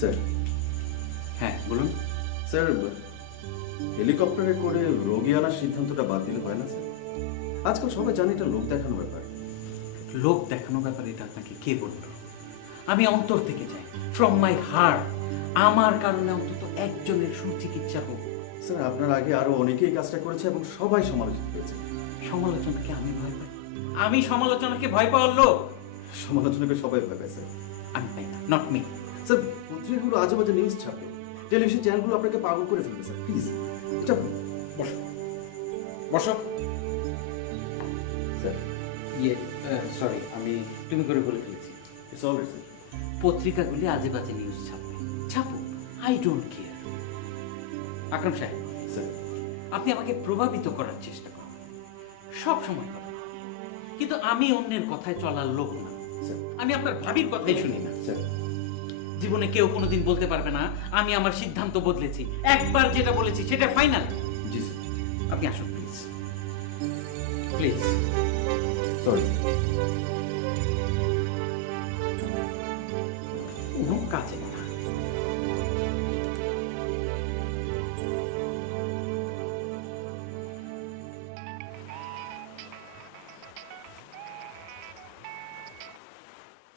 Sir. হ্যাঁ বলুন। Sir, হেলিকপ্টারে করে রোগী আনার সিদ্ধান্তটা বাদ দিলে হয় না স্যার? আজকাল সবাই জানে এটা লোক দেখানোর ব্যাপার। লোক দেখানো ব্যাপারে এটা আপনাকে কে বলল? আমি অন্তর থেকে চাই, ফ্রম মাই হার্ট, আমার কারণে অন্তত একজনের সুচিকিৎসা হোক। স্যার, আপনার আগে আরো অনেকেই কাজটা করেছে এবং সবাই সমালোচিত হয়েছে। সমালোচনাকে আমি ভয় পাই? আমি সমালোচনাকে ভয় পাওয়ার লোক? সমালোচনাকে সবাই ভাবে স্যার। আমি পাই না, নট মি। স্যার, পত্রিকাগুলো আজে বাজে নিউজ ছাপে, টেলিভিশন চ্যানেলগুলো আপনাকে পাগল করে ফেলবে স্যার। প্লিজ এটা বসো বসো। স্যার, সরি, আমি তুমি করে বলে ফেলেছি। It's alright sir. পত্রিকাগুলি আজে বাজে নিউজ ছাপবে, ছাপুক, আই ডোন্ট কেয়ার। আকরাম সাহেব, স্যার, আপনি আমাকে প্রভাবিত করার চেষ্টা করেন, সব সময় করেন, কিন্তু আমি অন্যের কথায় চলার লোক না। স্যার, আমি আপনার ভাবির কথাই শুনি না। স্যার, জীবনে কেউ কোনোদিন বলতে পারবে না আমি আমার সিদ্ধান্ত বদলেছি। একবার যেটা বলেছি সেটা ফাইনাল। জি স্যার। আপনি আসুন প্লিজ, প্লিজ। সরি। কোনো কাজে না।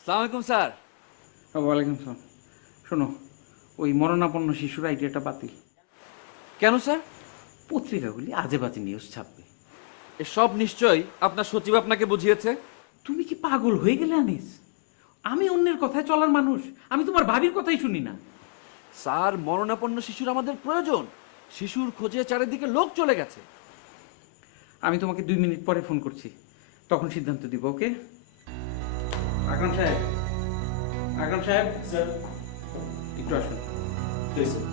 সালাম আলাইকুম স্যার। ওয়ালাইকুম সালাম। শোনো, ওই মরণাপন্ন শিশুর আইডিয়াটা বাতিল। কেন স্যার? পত্রিকাগুলি আজে বাজে নিউজ ছাপবে। এসব নিশ্চয়ই আপনার সচিব আপনাকে বুঝিয়েছে। তুমি কি পাগল হয়ে গেলে আনিস? আমি অন্যের কথায় চলার মানুষ, আমি তোমার ভাবির কথাই শুনি না। স্যার, মরণাপন্ন শিশুর আমাদের প্রয়োজন। শিশুর খোঁজে চারিদিকে লোক চলে গেছে। আমি তোমাকে 2 মিনিট পরে ফোন করছি, তখন সিদ্ধান্ত দিব। ওকে? আকরাম সাহেব, আকরাম সাহেব, স্যার, একটু আসুন। Please sir.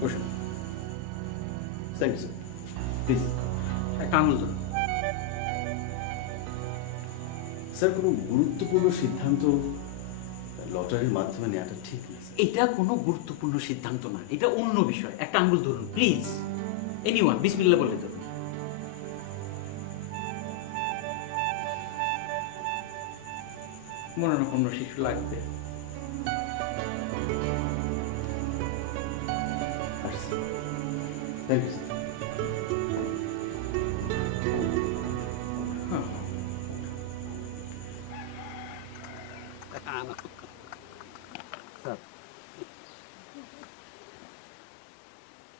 বসুন। Thank you sir. প্লিজ। একটা আঙুল ধরুন। স্যার, কোনো গুরুত্বপূর্ণ সিদ্ধান্ত লটারির মাধ্যমে নেওয়াটা ঠিক না স্যার। এটা কোনো গুরুত্বপূর্ণ সিদ্ধান্ত না, এটা অন্য বিষয়। একটা আঙ্গুল ধরুন প্লিজ। এনিওয়ান, বিসমিল্লাহ বলে ধরুন। মরণাপন্ন শিশু লাগবে। Thank you sir. হ্যাঁ।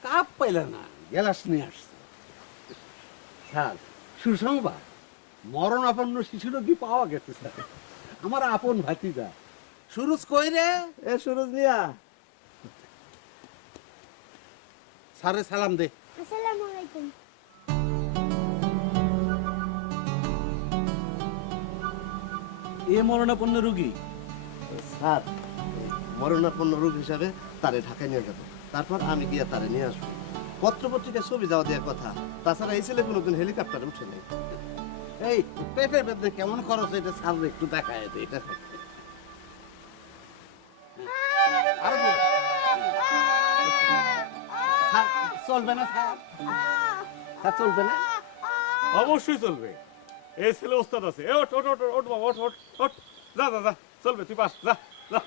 কাপ পাইলে না, গ্যালাস নিয়ে আসছে। স্যার, সুসংবাদ, মরণাপন্ন শিশু রোগী পাওয়া গেছে স্যার। আমার আপন ভাতিজা। সুরজ কই রে? এ সুরজ মিয়া, স্যারে সালাম দে। আসসালামু আলাইকুম। এ মরণাপন্ন রোগী? স্যার, মরণাপন্ন রোগ হিসাবে তারে ঢাকায় নিয়ে যাবো, তারপর আমি গিয়ে তারে নিয়ে আসবো। পত্রপত্রিকায় ছবি যাওয়া দেওয়ার কথা। তাছাড়া এই ছেলে কোনোদিন হেলিকপ্টারে উঠে নেই। এই পেটের বেদনে কেমন খরচ, এটা স্যার একটু দেখায় এটা। আরো দূর। স্যার, চলবে না স্যার? স্যার, চলবে না? অবশ্যই চলবে। এই ছেলে ওস্তাদ আছে। এ ওঠ ওঠ ওঠ ওঠ বাবা, ওঠ ওঠ ওঠ। যা যা যা, চলবে, তুই পাস, যা যা।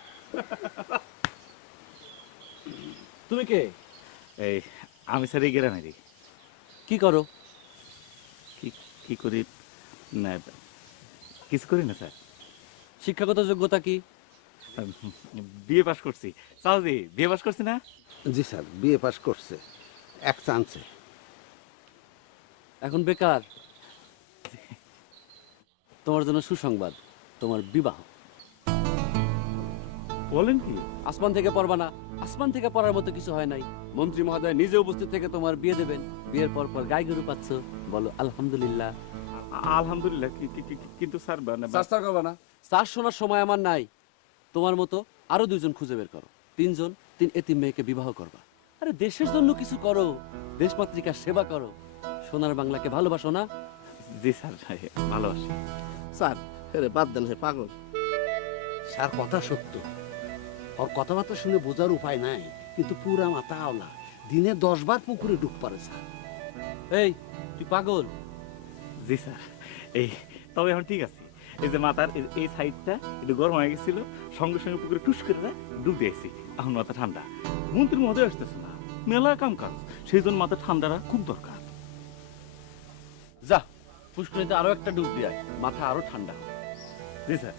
তুমি কে? এই আমি স্যার এই গ্রামেরই। কি করো? কি কি করি না, কিছু করি না স্যার। শিক্ষাগত যোগ্যতা কি? বিএ পাস করছি। চাওজি বিএ পাস করছি না? জি স্যার, বিএ পাস করছে, এক চান্সে। এখন বেকার। তোমার জন্য সুসংবাদ, তোমার বিবাহ। বলেন কি? আসমান থেকে পড়বা না, আসমান থেকে পড়ার মতো কিছু হয় নাই। মন্ত্রী মহোদয় নিজে উপস্থিত থেকে তোমার বিয়ে দেবেন। বিয়ের পর পর গাই গরু পাচ্ছ, বলো আলহামদুলিল্লাহ। আলহামদুলিল্লাহ। কিন্তু স্যার স্যার করবা না। স্যার শোনার সময় আমার নাই। তোমার মতো আরো 2 জন খুঁজে বের করো, 3 জন, 3 এতিম মেয়েকে বিবাহ করবা। আরে দেশের জন্য কিছু করো, দেশমাতৃকার সেবা করো। সোনার বাংলাকে ভালোবাসো না? জি স্যার, ভালোবাসি। স্যার, আরে বাদ দেন, হে পাগল। স্যার, কথা সত্য। ওর কথাবার্তা শুনে বোঝার উপায় নাই, কিন্তু পুরা মাথা আওলা। দিনে 10 বার পুকুরে ডুব পারে স্যার। এই, তুই পাগল? জি স্যার। এই তবে এখন ঠিক আছে। এই যে মাথার এই সাইডটা একটু গরম হয়ে গেছিল, সঙ্গে সঙ্গে পুকুরে টুস করে ডুব দিয়েছি, এখন মাথা ঠান্ডা। মন্ত্রীর মধ্যে আসতেছে না, মেলা কাম কাজ, সেই জন্য মাথা ঠান্ডাটা খুব দরকার। যা পুষ্করিণীতে আরো একটা ডুব দিয়ে আয়, মাথা আরো ঠান্ডা হবে। জি স্যার।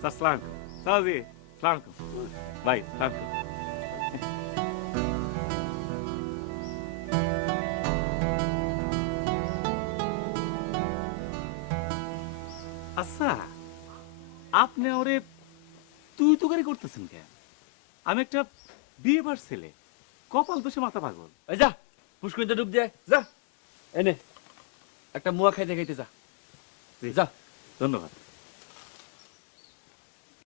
স্যার সালাম, স্যার জি সালাম, ভাই সালাম। আচ্ছা, আপনি ওরে তুই তো গাড়ি করতেছেন কেন? আমি একটা বিয়েবার ছেলে, কপাল দোষে মাথা পাগল। এই যা পুষ্করিণীতে ডুব দিয়ে আয়, যা এনে একটা মুয়া খাইতে খাইতে যা। জি, যা। ধন্যবাদ।